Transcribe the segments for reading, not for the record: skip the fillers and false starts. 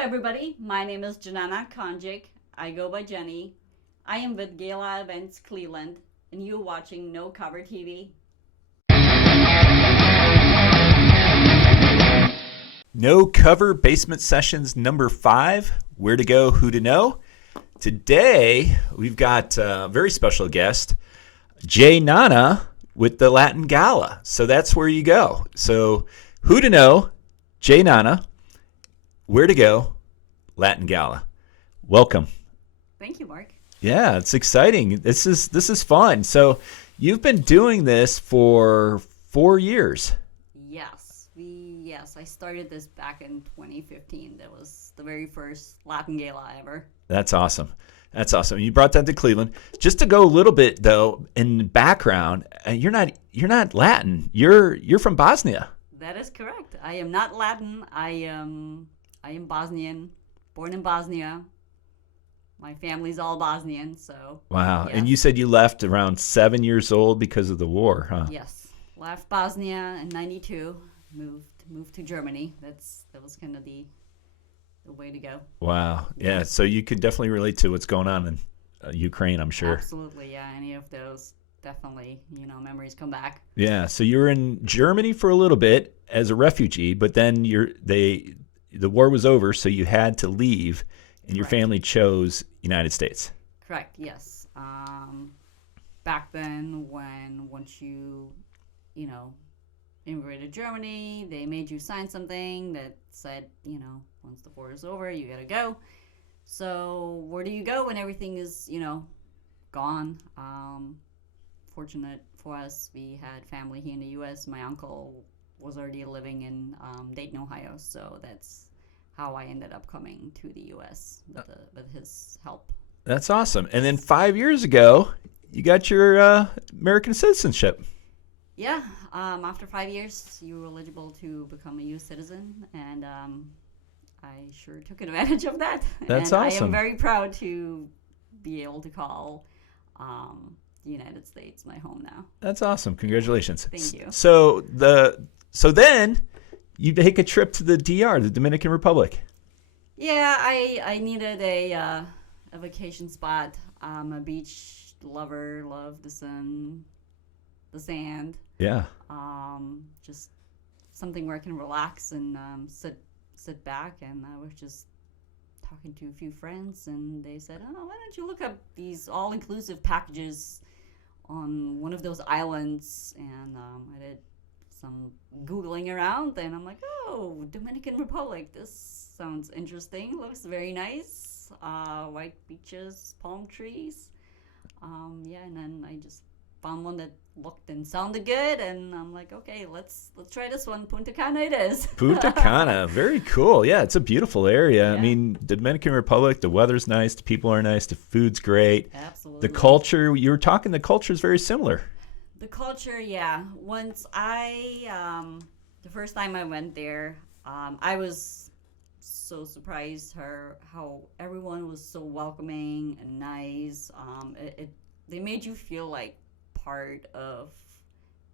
everybody. My name is Dzenana Konjic. I go by Jenny. I am with Gala Events Cleveland, and you're watching No Cover TV. No Cover Basement Sessions number 5. Where to go, who to know. Today, we've got a very special guest, Dzenana with the Latin Gala. So that's where you go. So who to know, Dzenana, where to go, Latin Gala. Welcome. Thank you, Mark. Yeah, it's exciting. This is fun. So you've been doing this for 4 years. Yes, I started this back in 2015. That was the very first Latin Gala ever. That's awesome. That's awesome. You brought that to Cleveland. Just to go a little bit though, in the background, you're not Latin. You're from Bosnia. That is correct. I am not Latin. I am Bosnian, born in Bosnia. My family's all Bosnian, so. Wow. Yes. And you said you left around 7 years old because of the war, huh? Yes. Left Bosnia in '92. Moved to Germany. That was kind of the way to go. Wow. Yeah. So you could definitely relate to what's going on in Ukraine, I'm sure. Absolutely. Yeah. Any of those definitely, memories come back. Yeah. So you were in Germany for a little bit as a refugee, but then the war was over, so you had to leave, and your family chose United States. Correct. Yes. Back then, once you immigrated to Germany, they made you sign something that said, once the war is over, you gotta go. So where do you go when everything is, gone? Fortunate for us, we had family here in the U.S. My uncle was already living in Dayton, Ohio, so that's how I ended up coming to the U.S. with his help. That's awesome. And then 5 years ago, you got your American citizenship. Yeah, after 5 years, you were eligible to become a U.S. citizen, and I sure took advantage of that. That's and awesome. I am very proud to be able to call the United States my home now. That's awesome. Congratulations. Thank you. So then you take a trip to the DR, the Dominican Republic. Yeah, I needed a vacation spot. I'm a beach lover, love the sun, the sand. Yeah. Just something where I can relax and sit back. And I was just talking to a few friends, and they said, "Oh, why don't you look up these all-inclusive packages on one of those islands?" And I did some Googling around, and I'm like, "Oh, Dominican Republic. This sounds interesting. Looks very nice. White beaches, palm trees." And then I just found one that looked and sounded good, and I'm like, okay, let's try this one. Punta Cana it is. Punta Cana, very cool. Yeah, it's a beautiful area. Yeah. I mean, Dominican Republic, the weather's nice, the people are nice, the food's great. Absolutely. The culture, you were talking, the culture is very similar. The culture, yeah. Once the first time I went there, I was so surprised how everyone was so welcoming and nice. They made you feel like part of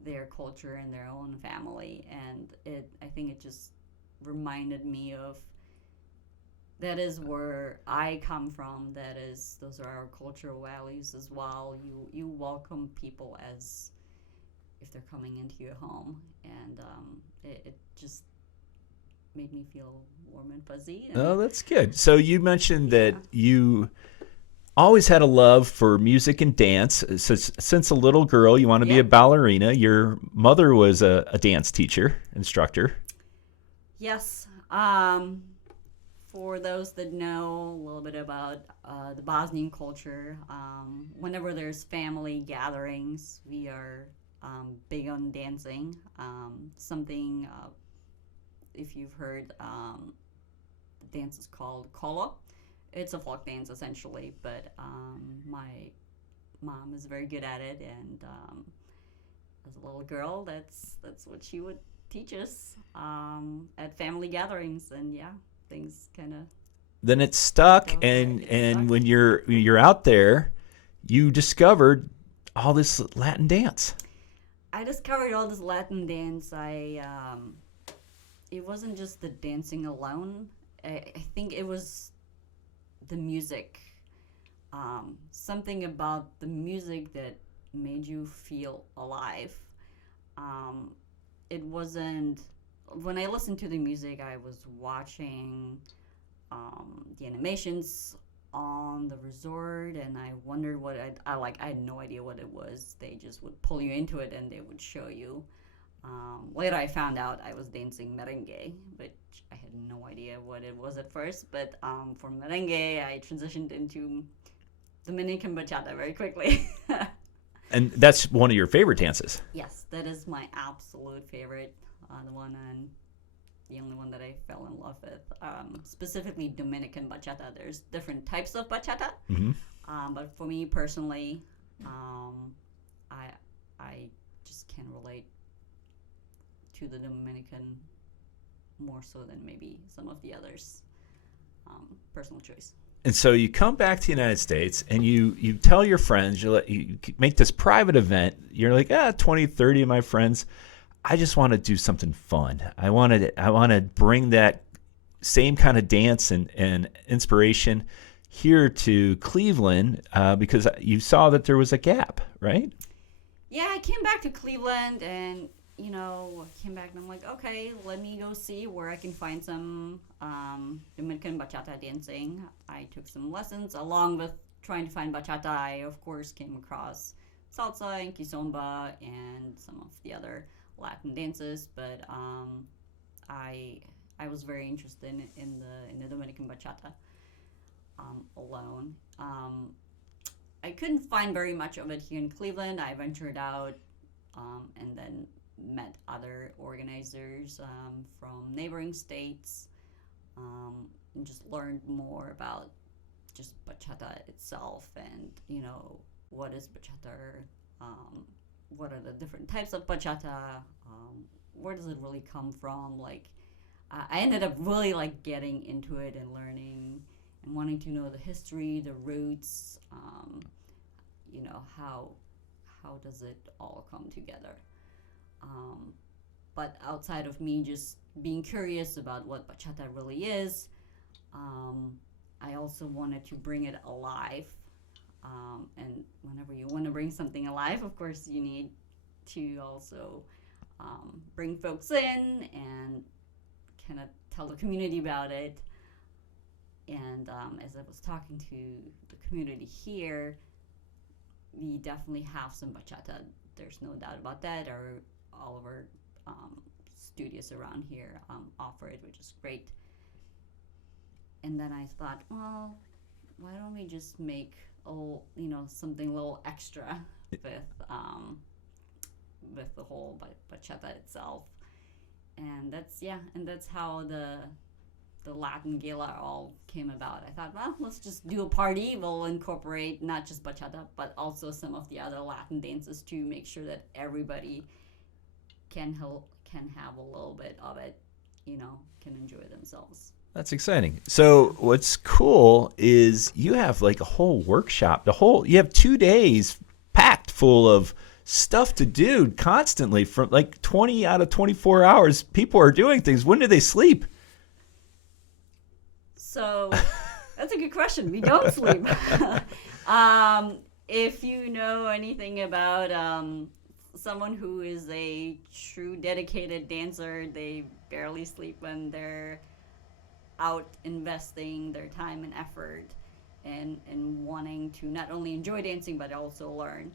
their culture and their own family, and I think it just reminded me of that is where I come from. Those are our cultural values as well. You welcome people as if they're coming into your home, and it just made me feel warm and fuzzy. Oh, that's good. So you mentioned that you always had a love for music and dance. Since a little girl, you want to be a ballerina. Your mother was a dance teacher, instructor. Yes. For those that know a little bit about the Bosnian culture, whenever there's family gatherings, we are big on dancing. Something, if you've heard, the dance is called kolo. It's a folk dance essentially, but my mom is very good at it, and as a little girl, that's what she would teach us at family gatherings, and things kind of. Then it stuck, and when you're out there, you discovered all this Latin dance. I discovered all this Latin dance. It wasn't just the dancing alone. I think it was the music. Something about the music that made you feel alive. It wasn't, when I listened to the music, I was watching the animations on the resort, and I wondered what I like. I had no idea what it was. They just would pull you into it and they would show you. Later, I found out I was dancing merengue, which I had no idea what it was at first. But for merengue, I transitioned into Dominican bachata very quickly. And that's one of your favorite dances. Yes, that is my absolute favorite. The one and the only one that I fell in love with. Specifically Dominican bachata. There's different types of bachata, but for me personally, I just can't relate to the Dominican more so than maybe some of the others. Personal choice. And so you come back to the United States and you tell your friends, you make this private event. You're like, 20, 30 of my friends, I just want to do something fun. I want to bring that same kind of dance and inspiration here to Cleveland because you saw that there was a gap, right? Yeah, I came back to Cleveland and, came back and I'm like, okay, let me go see where I can find some Dominican bachata dancing. I took some lessons along with trying to find bachata. I, of course, came across salsa and kizomba and some of the other Latin dances, but I was very interested in the Dominican bachata alone. I couldn't find very much of it here in Cleveland. I ventured out and then met other organizers from neighboring states and just learned more about just bachata itself and what is bachata, what are the different types of bachata, where does it really come from. Like I ended up really like getting into it and learning and wanting to know the history, the roots, how does it all come together. But outside of me just being curious about what bachata really is, I also wanted to bring it alive. And whenever you want to bring something alive, of course, you need to also bring folks in and kind of tell the community about it. And as I was talking to the community here, we definitely have some bachata. There's no doubt about that. All of our studios around here offer it, which is great. And then I thought, well, why don't we just make something a little extra with the whole bachata itself. And that's how the Latin Gala all came about. I thought, well, let's just do a party. We'll incorporate not just bachata, but also some of the other Latin dances to make sure that everybody can have a little bit of it, can enjoy themselves. That's exciting. So what's cool is you have like a whole workshop. You have 2 days packed full of stuff to do constantly from like 20 out of 24 hours. People are doing things. When do they sleep? So that's a good question. We don't sleep. If you know anything about someone who is a true dedicated dancer, they barely sleep when they're out investing their time and effort and wanting to not only enjoy dancing but also learn.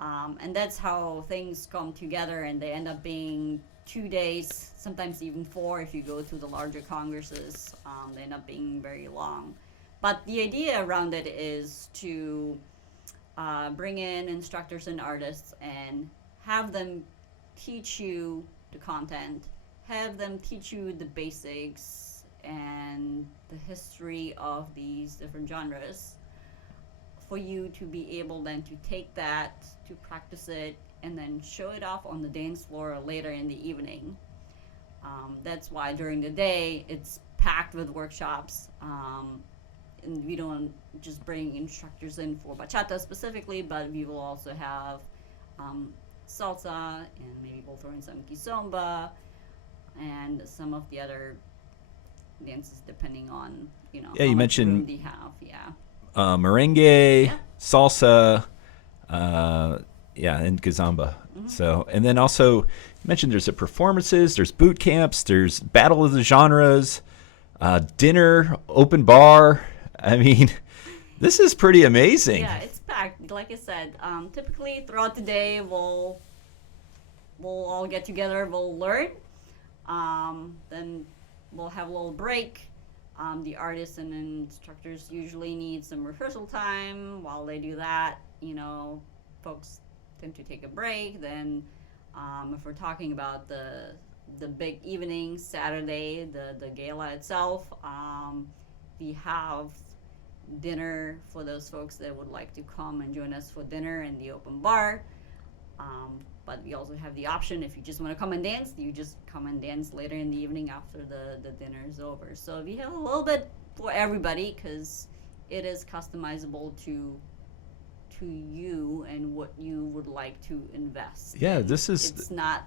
And that's how things come together, and they end up being 2 days, sometimes even 4 if you go to the larger congresses. They end up being very long. But the idea around it is to bring in instructors and artists and have them teach you the content, have them teach you the basics and the history of these different genres, for you to be able then to take that, to practice it, and then show it off on the dance floor later in the evening. That's why during the day it's packed with workshops, and we don't just bring instructors in for bachata specifically, but we will also have salsa, and maybe we'll throw in some kizomba and some of the other dances depending on, Yeah, how you much mentioned room they have. Yeah. Merengue, Yeah. salsa, and kazamba. Mm-hmm. So, and then also you mentioned there's performances, there's boot camps, there's battle of the genres, dinner, open bar. I mean, this is pretty amazing. Yeah, it's packed. Like I said, typically throughout the day, we'll all get together, we'll learn, then we'll have a little break. The artists and instructors usually need some rehearsal time. While they do that, folks tend to take a break. Then, if we're talking about the big evening, Saturday, the gala itself, we have dinner for those folks that would like to come and join us for dinner in the open bar. But we also have the option, if you just want to come and dance, you just come and dance later in the evening after the dinner is over. So we have a little bit for everybody, because it is customizable to you and what you would like to invest. Yeah, in. this is. It's not,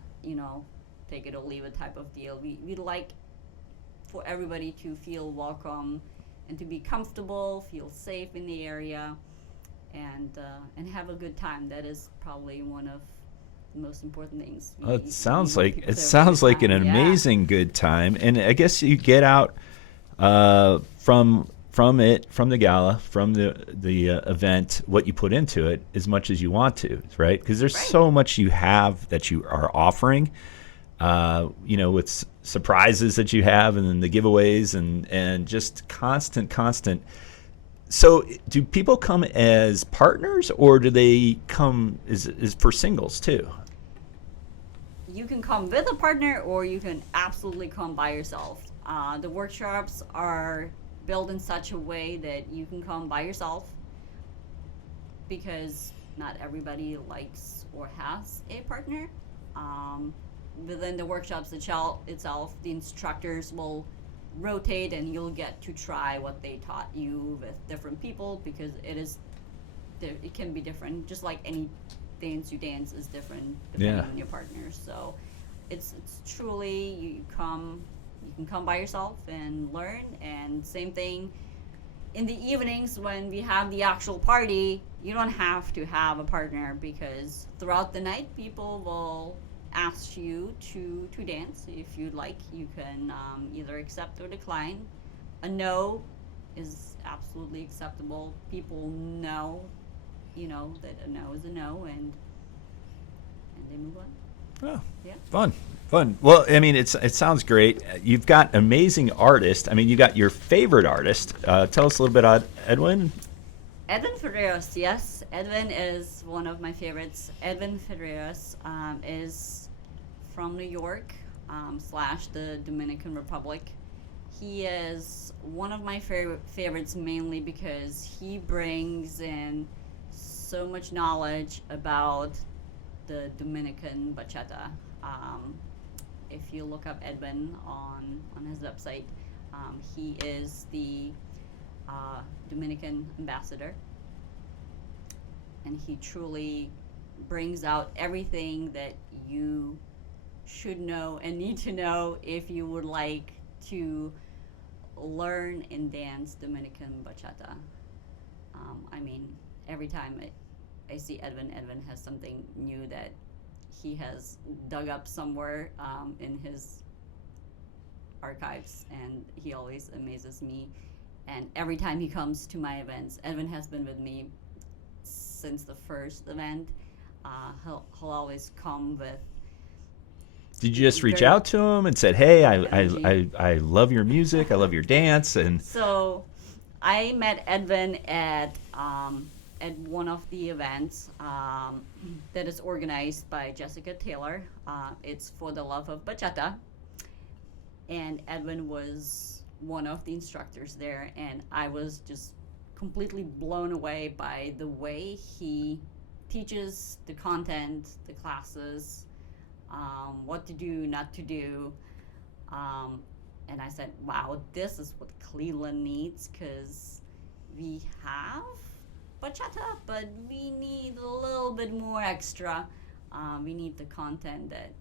take it or leave it type of deal. We'd like for everybody to feel welcome and to be comfortable, feel safe in the area, and have a good time. That is probably one of the most important things. It sounds like an amazing good time, and I guess you get out from the gala, from the event, what you put into it as much as you want to, right? Because there's so much you have that you are offering, with surprises that you have, and then the giveaways, and just constant. So do people come as partners, or do they come is for singles too? You can come with a partner, or you can absolutely come by yourself. The workshops are built in such a way that you can come by yourself, because not everybody likes or has a partner. Within the workshops itself, the instructors will rotate, and you'll get to try what they taught you with different people, because it can be different, just like any dance you dance is different depending on your partner. So it's truly, you can come by yourself and learn. And same thing in the evenings when we have the actual party, you don't have to have a partner, because throughout the night people will ask you to dance. If you'd like, you can either accept or decline. A no is absolutely acceptable. People know, that a no is a no, and they move on. Oh, Yeah. Fun. Well, I mean, it sounds great. You've got amazing artists. I mean, you got your favorite artist. Tell us a little bit about Edwin. Edwin Ferreros, yes. Edwin is one of my favorites. Edwin Ferreros is from New York / the Dominican Republic. He is one of my favorites, mainly because he brings in so much knowledge about the Dominican Bachata. If you look up Edwin on his website, he is the Dominican ambassador, and he truly brings out everything that you should know and need to know if you would like to learn and dance Dominican Bachata. I mean, every time I see Edwin has something new that he has dug up somewhere in his archives, and he always amazes me. And every time he comes to my events, Edwin has been with me since the first event. He'll always come with. Did you just reach out to him and said, "Hey, I love your music, I love your dance"? And so, I met Edwin at one of the events that is organized by Jessica Taylor. It's for the love of bachata, and Edwin was one of the instructors there, and I was just completely blown away by the way he teaches the content, the classes, what to do, not to do. And I said, wow, this is what Cleveland needs, because we have bachata, but we need a little bit more extra. We need the content that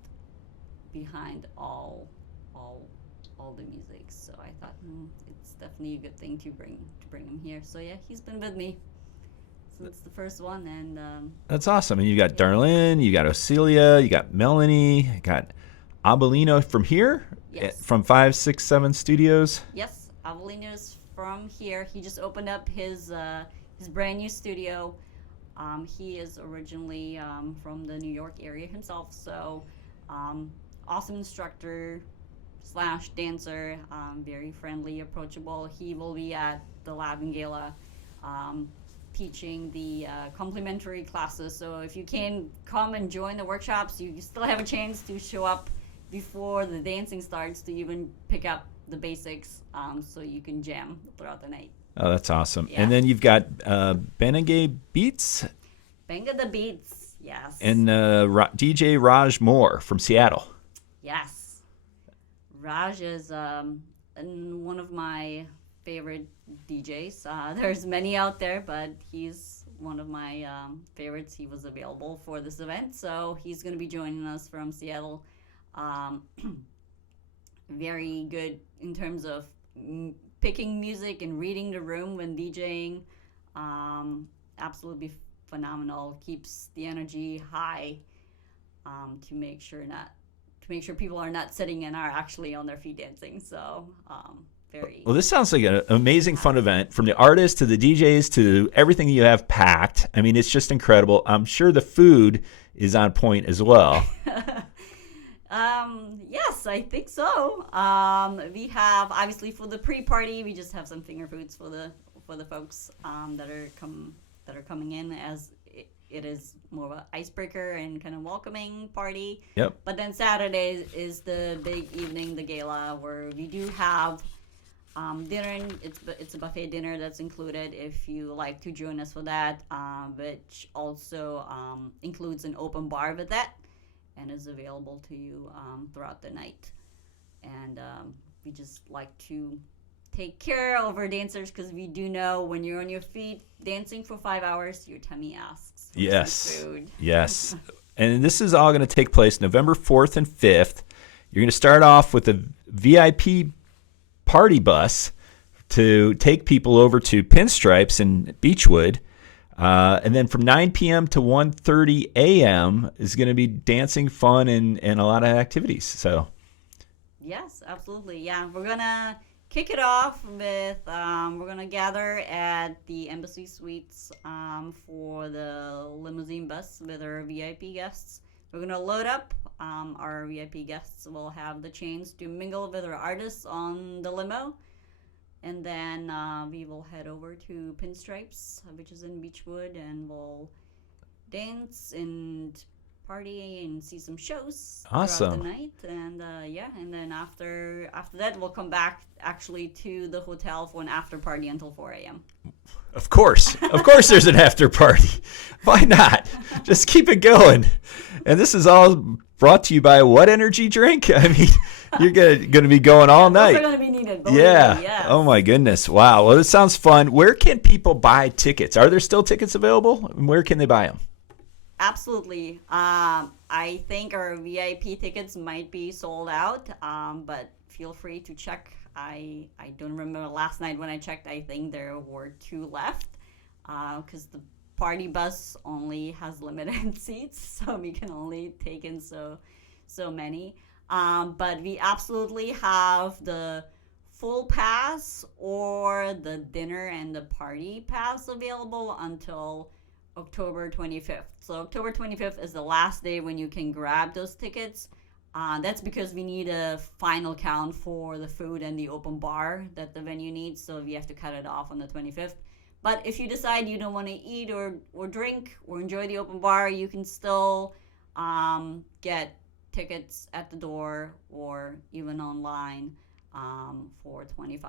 behind all all the music. So I thought it's definitely a good thing to bring him here. So yeah, he's been with me since the first one, and That's awesome. And you got Darlene, you got Ocelia, you got Melanie, you got Abelino from here, Yes. from 567 Studios. yes, Avelino's from here. He just opened up his brand new studio. He is originally from the New York area himself, so awesome instructor slash dancer, very friendly, approachable. He will be at the Latin Gala teaching the complimentary classes. So if you can come and join the workshops, you still have a chance to show up before the dancing starts to even pick up the basics, so you can jam throughout the night. Oh, that's awesome. Yeah. And then you've got Benegay Beats Banga the Beats, yes. and DJ Raj Moore from Seattle. Yes. Raj is one of my favorite DJs. There's many out there, but he's one of my favorites. He was available for this event, so he's going to be joining us from Seattle. Very good in terms of picking music and reading the room when DJing. Absolutely phenomenal. Keeps the energy high to make sure people are not sitting and are actually on their feet dancing. So very. Well, this sounds like an amazing fun event, from the artists to the DJs to everything you have packed. I mean, it's just incredible. I'm sure the food is on point as well. Yes, I think so. We have, obviously, for the pre-party, we just have some finger foods for the folks that are coming in, as it is more of an icebreaker and kind of welcoming party. Yep. But then Saturday is the big evening, the gala, where we do have dinner. And it's a buffet dinner that's included if you like to join us for that, which also includes an open bar with that, and is available to you throughout the night. And we just like to take care of our dancers, because we do know when you're on your feet dancing for 5 hours, your tummy asks for some food. Yes. And this is all going to take place November 4th and 5th. You're going to start off with a VIP party bus to take people over to Pinstripes in Beachwood. And then from 9 p.m. to 1:30 a.m. is going to be dancing, fun, and a lot of activities. So, yes, absolutely. Yeah, we're going to kick it off with, we're going to gather at the Embassy Suites for the limousine bus with our VIP guests. We're going to load up. Our VIP guests will have the chance to mingle with our artists on the limo. And then we will head over to Pinstripes, which is in Beachwood, and we'll dance and party and see some shows Awesome. throughout the night. And and then after that, we'll come back actually to the hotel for an after party until 4 a.m. of course, there's an after party. Why not? Just keep it going. And this is all brought to you by what energy drink? I mean, you're gonna be going all night. Those are going to be needed. Yeah. Yes. Oh my goodness. Wow. Well, this sounds fun. Where can people buy tickets? Are there still tickets available? And where can they buy them? Absolutely. I think our VIP tickets might be sold out, but feel free to check. I don't remember last night when I checked. I think there were 2 left, because the party bus only has limited seats, so we can only take in so many. But we absolutely have the full pass or the dinner and the party pass available until October 25th. So October 25th is the last day when you can grab those tickets. That's because we need a final count for the food and the open bar that the venue needs, so we have to cut it off on the 25th. But if you decide you don't want to eat or drink or enjoy the open bar, you can still get tickets at the door or even online for $25.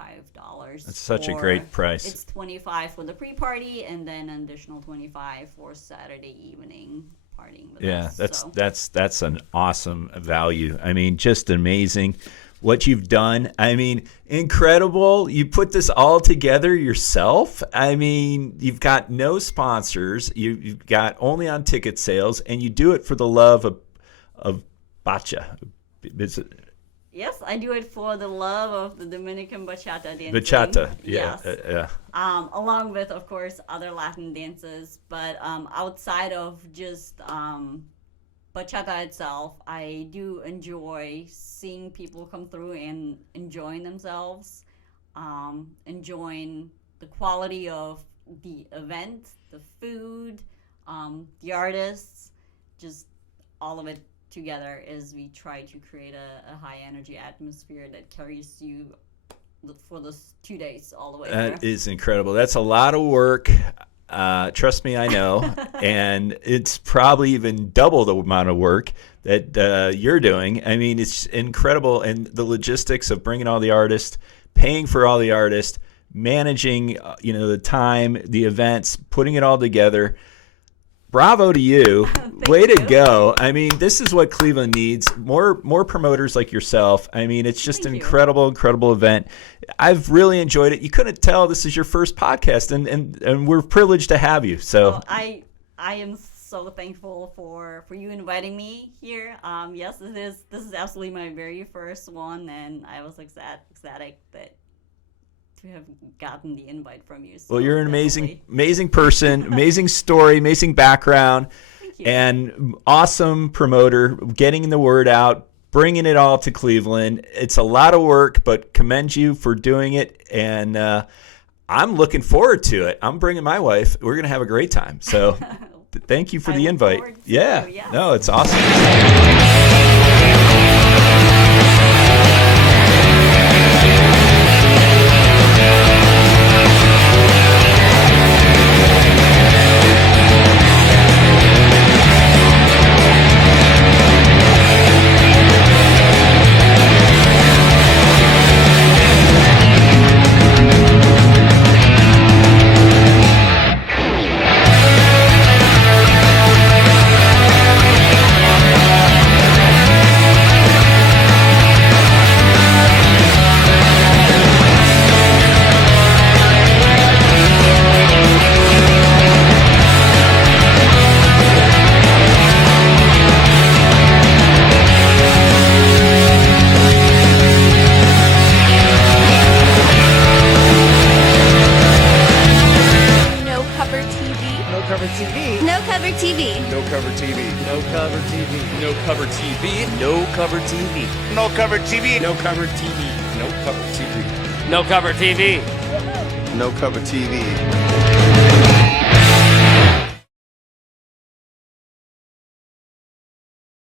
That's such a great price. It's $25 for the pre-party, and then an additional $25 for Saturday evening partying with us. That's an awesome value. I mean, just amazing what you've done. I mean, incredible. You put this all together yourself. I mean, you've got no sponsors. You've got only on ticket sales, and you do it for the love of Bachata. Yes, I do it for the love of the Dominican bachata dancing. Bachata, yeah, Yes. yeah. Along with, of course, other Latin dances. But outside of just bachata itself, I do enjoy seeing people come through and enjoying themselves, enjoying the quality of the event, the food, the artists, just all of it together as we try to create a high energy atmosphere that carries you for those 2 days all the way there. That is incredible. That's a lot of work. Trust me, I know. And it's probably even double the amount of work that you're doing. I mean, it's incredible. And the logistics of bringing all the artists, paying for all the artists, managing, the time, the events, putting it all together. Bravo to you. Way to go. I mean, this is what Cleveland needs. More promoters like yourself. I mean, it's just an incredible event. I've really enjoyed it. You couldn't tell this is your first podcast, and we're privileged to have you. So well, I am so thankful for you inviting me here. Yes, this is absolutely my very first one, and I was ecstatic that to have gotten the invite from you. So well, you're an definitely. amazing person, amazing story, amazing background, and awesome promoter, getting the word out, bringing it all to Cleveland. It's a lot of work, but commend you for doing it, and I'm looking forward to it. I'm bringing my wife. We're going to have a great time. So thank you for the invite. Yeah. No, it's awesome. Cover TV. No cover TV. No cover TV. No cover TV. No cover TV. No cover TV.